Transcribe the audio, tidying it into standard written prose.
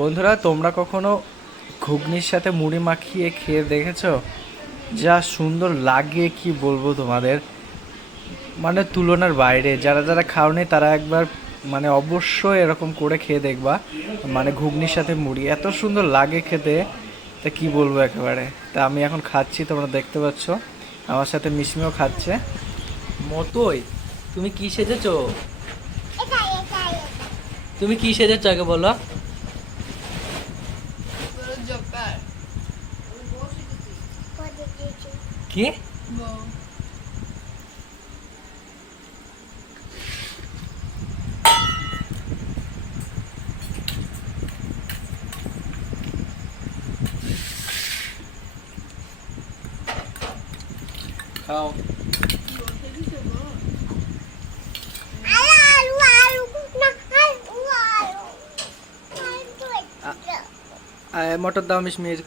বন্ধুরা, তোমরা কখনো ঘুগনির সাথে মুড়ি মাখিয়ে খেয়ে দেখেছো? যা সুন্দর লাগে কি বলবো তোমাদের, মানে তুলনার বাইরে। যারা যারা খাওনি তারা একবার মানে অবশ্যই এরকম করে খেয়ে দেখবা। মানে ঘুগনির সাথে মুড়ি এত সুন্দর লাগে খেতে, তা কি বলবো একেবারে। তা আমি এখন খাচ্ছি, তোমরা দেখতে পাচ্ছ আমার সাথে মিশমিও খাচ্ছে। মতোই, তুমি কি সেজেছো? তুমি কি সেজেছো আগে বলো। জোকার কি? বউ খাও। মটর দাও মিশমির।